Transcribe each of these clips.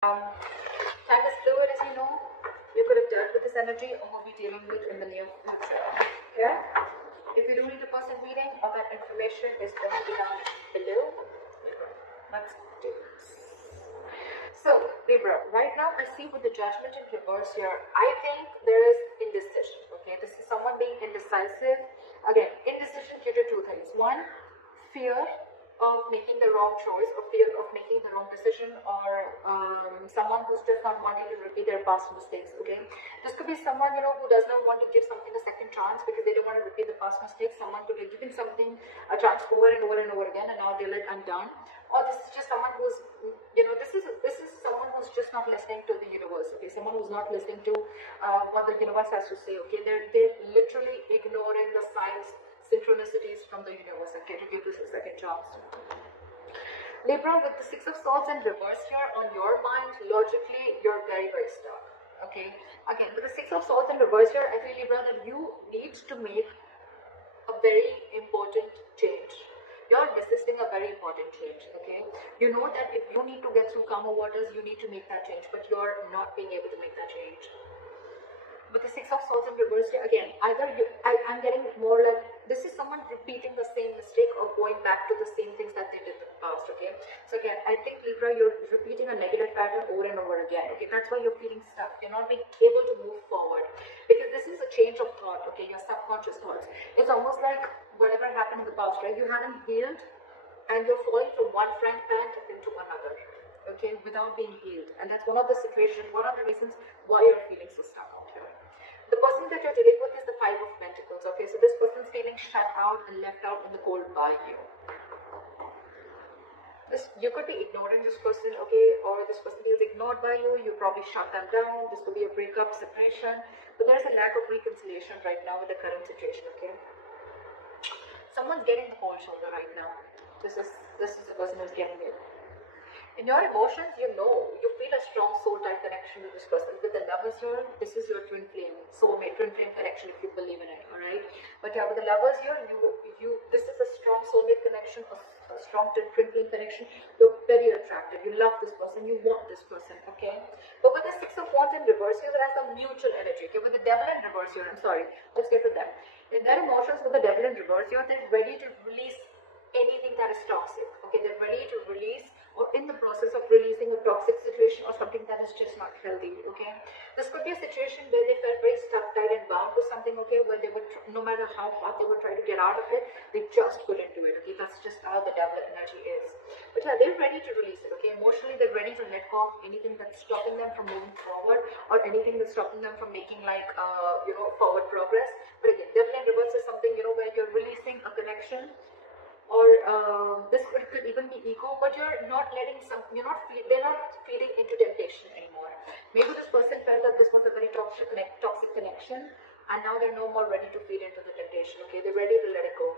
Time is fluid, as you know. You could have dealt with this energy or will be dealing with in the near future. Okay? If you do need a person reading, all that information is going to be down below. Let's do this. So, Libra, right now I see with the judgment in reverse here, I think there is indecision. Okay, this is someone being indecisive. Again, indecision due to two things. One, fear of making the wrong choice or fear of making the wrong decision, or someone who's just not wanting to repeat their past mistakes. Okay, this could be someone who does not want to give something a second chance because they don't want to repeat the past mistakes. Someone could be giving something a chance over and over and over again, and now they're like, I'm done. Or this is just someone who's this is someone who's just not listening to the universe. Okay, someone who's not listening to what the universe has to say. Okay, they're literally ignoring the signs, synchronicities from the universe, okay, to give this a second chance. Libra, with the Six of Swords in reverse here, on your mind, logically, you're very, very stuck, okay? Again, with the Six of Swords in reverse here, I feel, Libra, that you need to make a very important change. You're resisting a very important change, okay? You know that if you need to get through calmer waters, you need to make that change, but you're not being able to make that change. With the Six of Swords in reverse here, again, either I'm getting more like this is someone repeating the same mistake or going back to the same things that they did in the past, okay? So again, I think, Libra, you're repeating a negative pattern over and over again, okay? That's why you're feeling stuck. You're not being able to move forward because this is a change of thought, okay? Your subconscious thoughts. It's almost like whatever happened in the past, right? You haven't healed and you're falling from one frying pan into another, okay, without being healed. And that's one of the situations, one of the reasons why you're feeling so stuck out here. The person that you're dealing with is the Five of Pentacles, okay? So this person's feeling shut out and left out in the cold by you. You could be ignoring this person, okay? Or this person feels ignored by you. You probably shut them down. This could be a breakup, separation. But there's a lack of reconciliation right now with the current situation, okay? Someone's getting the cold shoulder right now. This is the person who's getting it. In your emotions, you feel a strong soul-type connection with this person. With the Lovers here, this is your twin flame, soulmate, twin flame connection if you believe in it, alright? But yeah, with the Lovers here, this is a strong soulmate connection, a strong twin flame connection. You're very attractive. You love this person. You want this person, okay? But with the Six of Wands in reverse here, there has a mutual energy, okay? With the Devil in reverse here, I'm sorry, let's get to them. In their emotions, with the Devil in reverse here, they're ready to release anything that is toxic, okay? They're ready to release or in the process of releasing a toxic situation or something that is just not healthy, okay? This could be a situation where they felt very stuck, tied and bound to something, okay, where they would, no matter how hard they would try to get out of it, they just couldn't do it, okay? That's just how the Devil energy is. But yeah, they're ready to release it, okay? Emotionally, they're ready to let go of anything that's stopping them from moving forward or anything that's stopping them from making like, forward progress. But again, Devil in reverse is something, where you're releasing a connection, or this could even be ego, but they're not feeding into temptation anymore. Maybe this person felt that this was a very toxic connection, and now they're no more ready to feed into the temptation, okay? They're ready to let it go.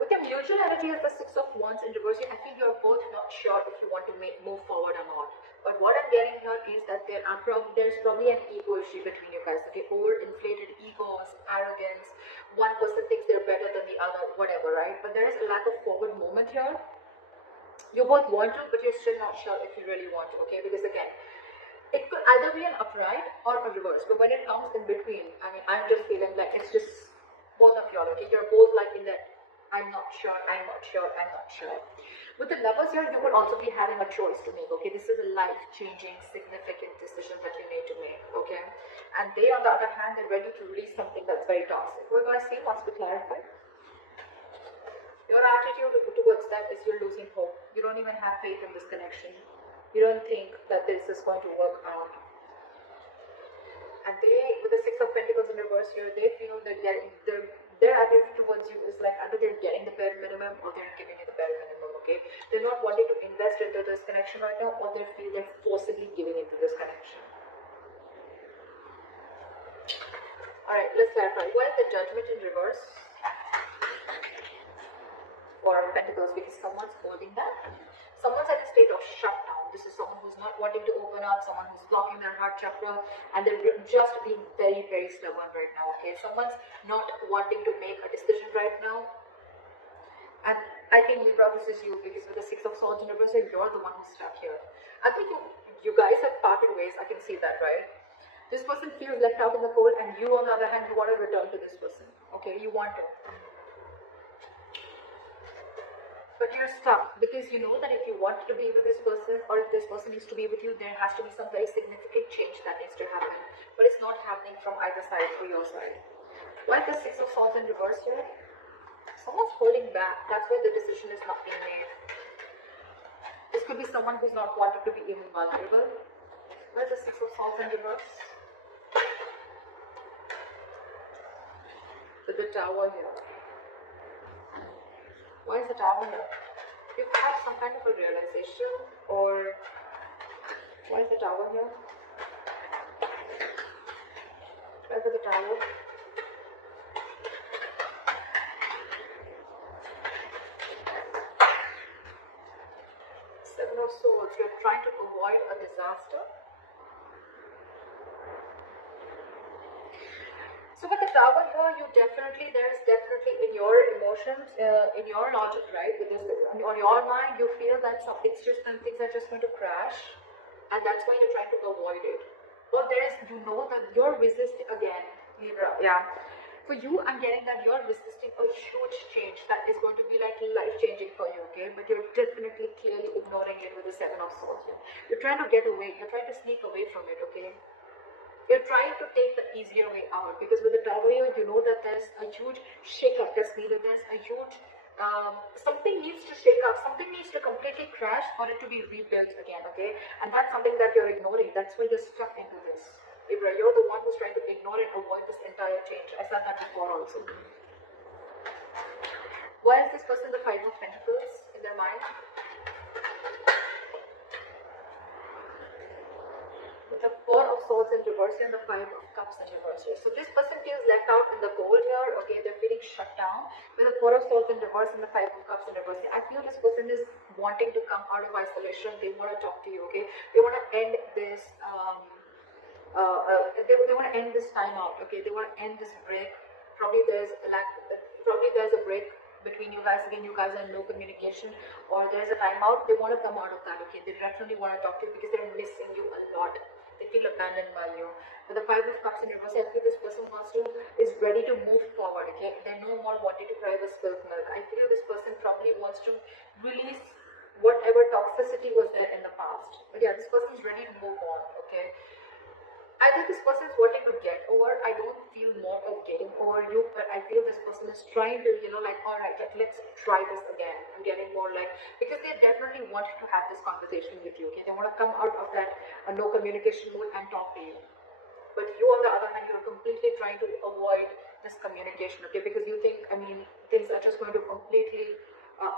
With the mutual energy of the Six of Wands in reverse, I feel you're both not sure if you want to move forward or not. But what I'm getting here is that there's probably an ego issue between you guys, okay? Overinflated egos, arrogance. One person thinks they're better than the other, whatever, right? But there is a lack of forward movement here. You both want to, but you're still not sure if you really want to, okay? Because again, it could either be an upright or a reverse. But when it comes in between, I mean, I'm just feeling like it's just both of y'all, okay? You're both like in that I'm not sure, I'm not sure, I'm not sure. With the Lovers here, you would also be having a choice to make, okay? This is a life-changing, significant decision that you need to make, okay? And they, on the other hand, they're ready to release something that's very toxic. We're going to see once we clarify. Your attitude towards them is you're losing hope. You don't even have faith in this connection. You don't think that this is going to work out. And they, with the Six of Pentacles in reverse here, they feel that their attitude towards you is like either they're getting the bare minimum or they're giving you the bare minimum, okay? They're not wanting to invest into this connection right now, or they feel they're forcibly giving into this connection. Alright, let's clarify. What is the Judgment in reverse for Pentacles? Because someone's holding that. Someone's at a state of shutdown. This is someone who's not wanting to open up, someone who's blocking their heart chakra, and they're just being very, very stubborn right now, okay? Someone's not wanting to make a decision right now, and I think Libra, this is you, because with the Six of Swords in reverse, you're the one who's stuck here. I think you guys have parted ways. I can see that, right? This person feels left out in the cold, and you, on the other hand, you want to return to this person. Okay, you want to. But you're stuck because you know that if you want to be with this person, or if this person needs to be with you, there has to be some very significant change that needs to happen. But it's not happening from either side for your side. Why the Six of Swords in reverse here? Someone's holding back. That's why the decision is not being made. This could be someone who's not wanting to be even vulnerable. Where's the Six of Swords in reverse? With the Tower here. Why is the Tower here? You've had some kind of a realization, or why is the Tower here? Where's the Tower? Seven of Swords. You're trying to avoid a disaster. So with the Tower here, there's definitely in your emotions, in your logic, right? With this, on your mind, you feel that things are just going to crash, and that's why you're trying to avoid it. Or you know that you're resisting again, Libra. Yeah. For you, I'm getting that you're resisting a huge change that is going to be like life-changing for you, okay? But you're definitely clearly ignoring it with the Seven of Swords here. You're trying to get away. You're trying to sneak away from it, okay? You're trying to take the easier way out, because with the Tower here, you know that there's a huge shake-up that's needed. There's a huge, something needs to shake up. Something needs to completely crash for it to be rebuilt again, okay? And that's something that you're ignoring. That's why you're stuck into this. Libra, you're the one who's trying to ignore and avoid this entire change. I said that before also. Why is this person the Five of Pentacles in their mind? With the Four of Swords in reverse and the Five of Cups in reverse here. So this person feels left out in the cold here, okay? They're feeling shut down. With the Four of Swords in reverse and the Five of Cups in reverse here. I feel this person is wanting to come out of isolation. They want to talk to you, okay? They want to end this, they want to end this time out, okay? They want to end this break. Probably there's a break between you guys. Again, you guys are in no communication, or there's a timeout. They want to come out of that, okay? They definitely want to talk to you because they're missing you a lot. They feel abandoned by you. With the Five of Cups in reverse, I feel this person is ready to move forward, okay? They're no more wanting to cry with spilled milk. I feel this person probably wants to release whatever toxicity was there in the past. But yeah, this person is ready to move on, okay? I think this person is wanting to get over. I don't feel more of getting over you, but I feel this person is trying to, like, all right, let's try this again. I'm getting more like, because they definitely want to have this conversation with you, okay? They want to come out of that no communication mode and talk to you. But you, on the other hand, you're completely trying to avoid this communication, okay? Because you think, things are just going to completely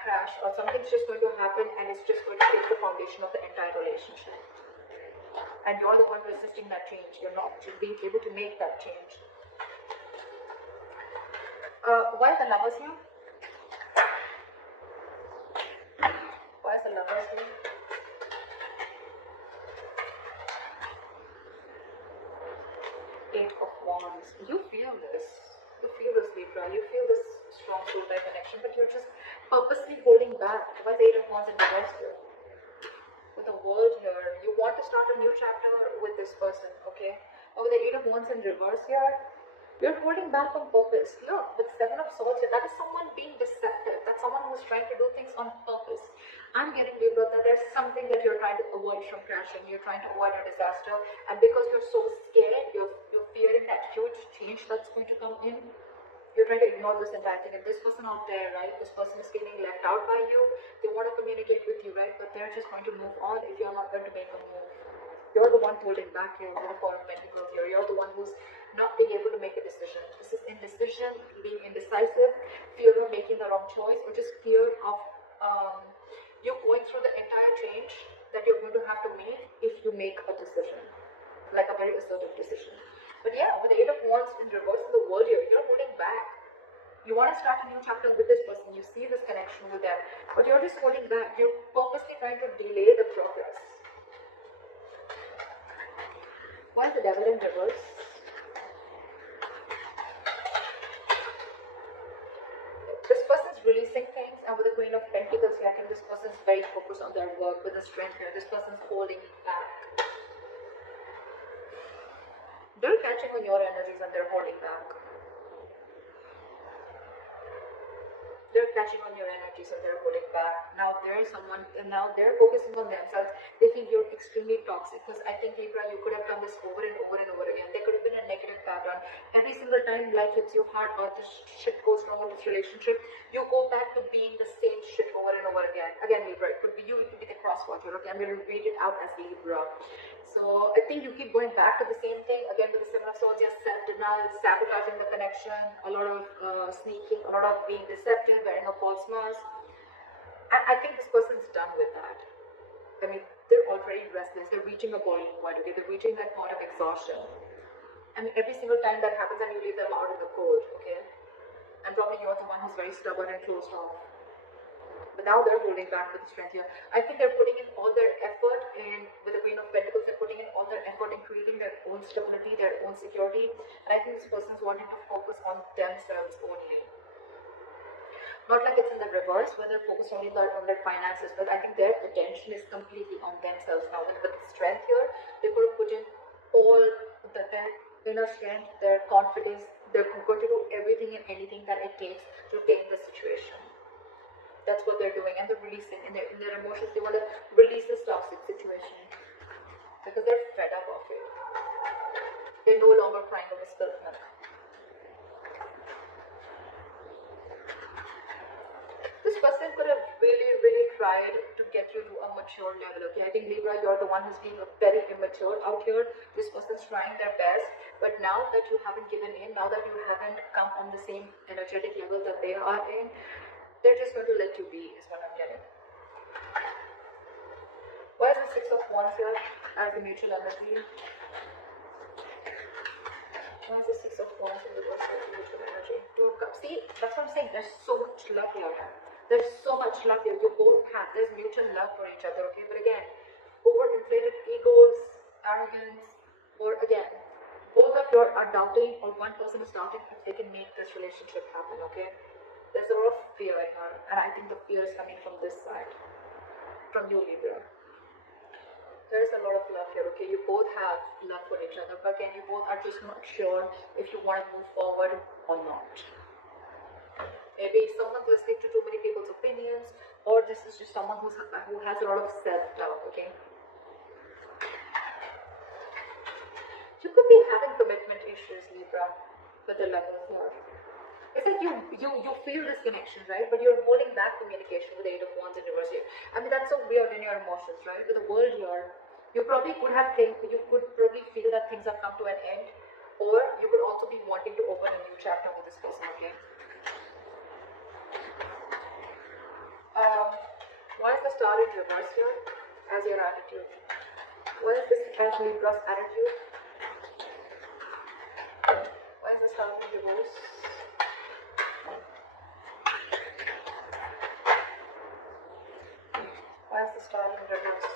crash, or something's just going to happen, and it's just going to take the foundation of the entire relationship. And you're the one resisting that change. You're not being able to make that change. Why is the Lovers here? Why is the Lovers here? Eight of Wands. You feel this. You feel this, Libra. You feel this strong soul type connection, but you're just purposely holding back. Why is the Eight of Wands in reverse here? With the World here, you want to start a new chapter with this person, okay? Or with the Eight of Wands in reverse here, you're holding back on purpose. Look, with Seven of Swords here, that is someone being deceptive. That's someone who's trying to do things on purpose. I'm getting, Libra, that there's something that you're trying to avoid from crashing. You're trying to avoid a disaster, and because you're so scared, you're fearing that huge change that's going to come in. You're trying to ignore this entire thing. And this person out there, right, this person is feeling left out by you. They want to communicate with you, right, but they're just going to move on if you're not going to make a move. You're the one holding back here with the Four of Pentacles here. You're the one who's not being able to make a decision. This is indecision, being indecisive, fear of making the wrong choice, or just fear of you going through the entire change that you're going to have to make if you make a decision, like a very assertive decision. But yeah, with the Eight of Wands in reverse in the World here, you're holding back. You want to start a new chapter with this person. You see this connection with them, but you're just holding back. You're purposely trying to delay the progress. Why is the Devil in reverse? This person is releasing things, and with the Queen of Pentacles here, I think this person's very focused on their work. With the Strength here, this person's holding back. They're catching on your energies and they're holding back. They're catching on your energies and they're holding back. Now there's someone, and now they're focusing on themselves. They think you're extremely toxic, because I think, Libra, you could have done this over and over and over again. There could have been a negative pattern. Every single time life hits you hard or this shit goes wrong with this relationship, you go back to being the same shit over and over again. Again, Libra, it could be you, it could be the crossword here. Okay, I'm going to read it out as Libra. So I think you keep going back to the same thing. Again, with the Seven of Swords, you're self-denial, sabotaging the connection, a lot of sneaking, a lot of being deceptive, wearing a false mask. I think this person's done with that. I mean, they're already restless. They're reaching a boiling point, okay? They're reaching that point of exhaustion. I mean, every single time that happens and you leave them out in the cold, okay? And probably you're the one who's very stubborn and closed off. But now they're holding back with the Strength here. I think they're putting in all their effort in, with the Queen of Pentacles, they're putting in all their effort in creating their own stability, their own security. And I think this person's wanting to focus on themselves only. Not like it's in the reverse, where they're focused only on their finances, but I think their attention is completely on themselves now. With the Strength here, they could have put in all their inner strength, their confidence. They're going to do everything and anything that it takes to take the situation. That's what they're doing, and they're releasing in their emotions. They want to release this toxic situation because they're fed up of it. They're no longer crying over spilled milk. This person could have really tried to get you to a mature level, okay? I think, Libra, you're the one who's being very immature out here. This person's trying their best, but now that you haven't given in, now that you haven't come on the same energetic level that they are in, they're just going to let you be, is what I'm getting. Why is the Six of Wands here as the mutual energy? Why is the Six of Wands in the reverse as the mutual energy? Two of Cups. See, that's what I'm saying. There's so much love here. There's so much love here. You both have. There's mutual love for each other, okay? But again, overinflated egos, arrogance, or again, both of you are doubting, or one person is doubting if they can make this relationship happen, okay? There's a lot of fear in her, and I think the fear is coming from this side, from you, Libra. There's a lot of love here, okay? You both have love for each other, but again, you both are just not sure if you want to move forward or not. Maybe someone's listening to too many people's opinions, or this is just someone who has a lot of self-doubt, okay? You could be having commitment issues, Libra, with the levels here. It's like you feel this connection, right? But you're holding back communication with the Eight of Wands in reverse here. I mean, that's so weird in your emotions, right? With the world here, you could probably feel that things have come to an end, or you could also be wanting to open a new chapter with this person, okay? Why is the Star in reverse here as your attitude? Why is this as Libra's attitude? Why is the Star in reverse? Why is the Star in reverse?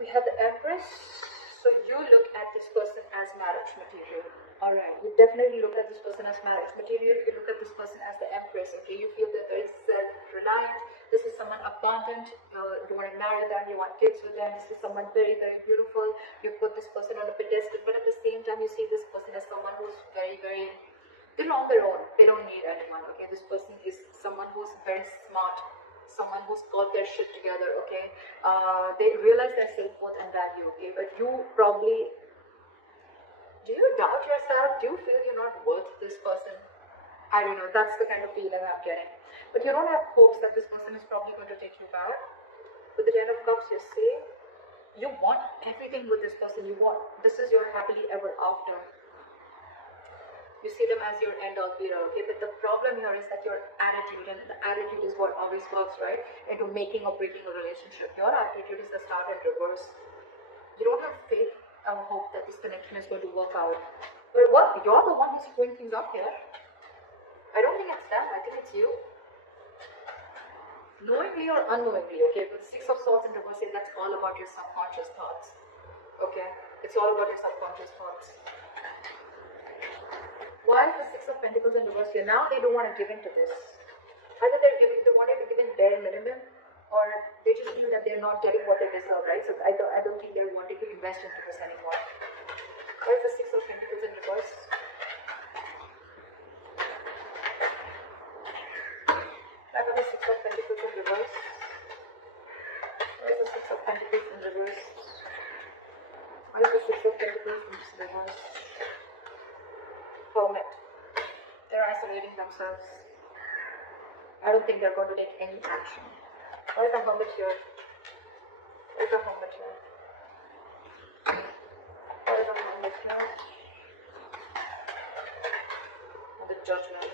We have the Empress. So you look at this person as marriage material. Alright, you definitely look at this person as marriage material. You look at this person as the Empress, okay? You feel that there is self-reliant. This is someone abundant. You want to marry them, you want kids with them. This is someone very beautiful. You put this person on a pedestal, but at the same time, you see this person as someone who's very, they're on their own. They don't need anyone, okay? This person is someone who's very smart, someone who's got their shit together, okay? They realize their self-worth and value, okay? But you probably, do you doubt yourself? Do you feel you're not worth this person? I don't know, that's the kind of feeling I'm getting. But you don't have hopes that this person is probably going to take you back. With the Ten of Cups, you see, you want everything with this person. This is your happily ever after. You see them as your end-all be-all, okay? But the problem here is that your attitude, and the attitude is what always works, right? Into making or breaking a relationship. Your attitude is the Star in reverse. You don't have faith or hope that this connection is going to work out. But what? You're the one who's screwing things up here. I don't think it's them. I think it's you. Knowingly or unknowingly, okay? With the Six of Swords in reverse, that's all about your subconscious thoughts. Okay, it's all about your subconscious thoughts. Why is the Six of Pentacles in reverse here? Now they don't want to give in to this. Either they want to be given bare minimum, or they just feel that they're not getting what they deserve, right? So I don't think they're wanting to invest into this anymore. Why is the Six of Pentacles in reverse? Why is the Six of Pentacles in reverse? Why is the Six of Pentacles in reverse? Why is the Six of Pentacles in reverse? Hermit. They're isolating themselves. I don't think they're going to take any action. Why is the Hermit here? Why is the Hermit here? Why is the Hermit here? And the Judgment.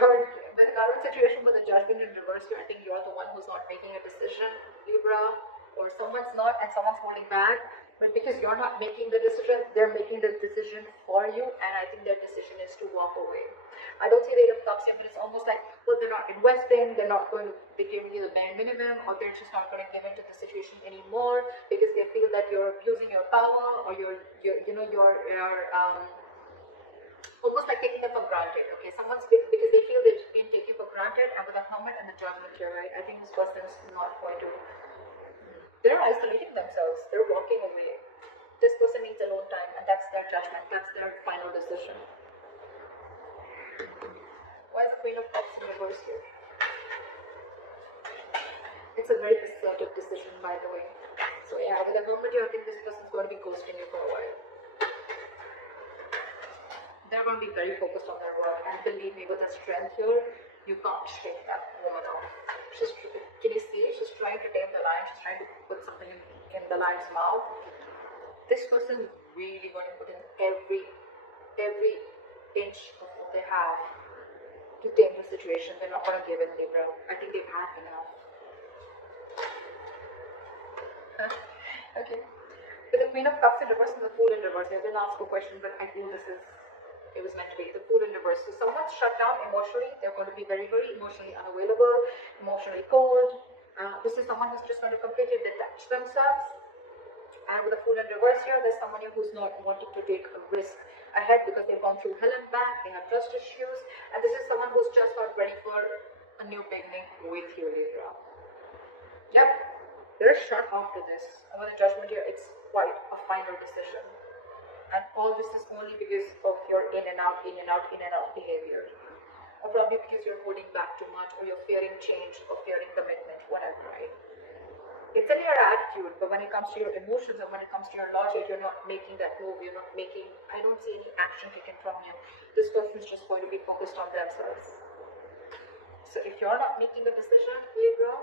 With the current situation with the Judgment in reverse here, I think you're the one who's not making a decision, Libra, or someone's not and someone's holding back. But because you're not making the decision, they're making the decision for you, and I think their decision is to walk away. I don't see the Eight of Cups here, but it's almost like, well, they're not investing, they're not going to be giving you the bare minimum, or they're just not going to give into the situation anymore because they feel that you're abusing your power, or you're almost like taking them for granted. Okay, because they feel they've been taken for granted, and with the Hermit and the Judgment here, right? I think this person is not going to. They're isolating themselves. They're walking away. This person needs alone time, and that's their judgment. That's their final decision. Why is the Queen of Cups in reverse here? It's a very assertive decision, by the way. So yeah, with the Hermit here, I think this person is going to be ghosting you for a while. They're going to be very focused on their work, and believe me, with the strength here, you can't shake that woman off. Can you see? She's trying to tame the lion. She's trying to put something in the lion's mouth. This person is really going to put in every inch of what they have to tame the situation. They're not going to give in, Libra. I think they've had enough. Okay. With the Queen of Cups in reverse and the Fool in reverse, I didn't ask a question, but I feel it was meant to be. The Fool in reverse. So someone's shut down emotionally. They're going to be very, very emotionally unavailable, emotionally cold. This is someone who's just going to completely detach themselves. And with the Fool in reverse here, there's someone here who's not wanting to take a risk ahead because they've gone through hell and back. They have trust issues. And this is someone who's just not ready for a new beginning with you, Libra. Yep. They're shut after this. And with the Judgment here, it's quite a final decision. And all this is only because of your in and out behavior. Or probably because you're holding back too much, or you're fearing change, or fearing commitment, whatever, right? It's in your attitude, but when it comes to your emotions and when it comes to your logic, you're not making that move. I don't see any action taken from you. This person is just going to be focused on themselves. So if you're not making a decision, Libra,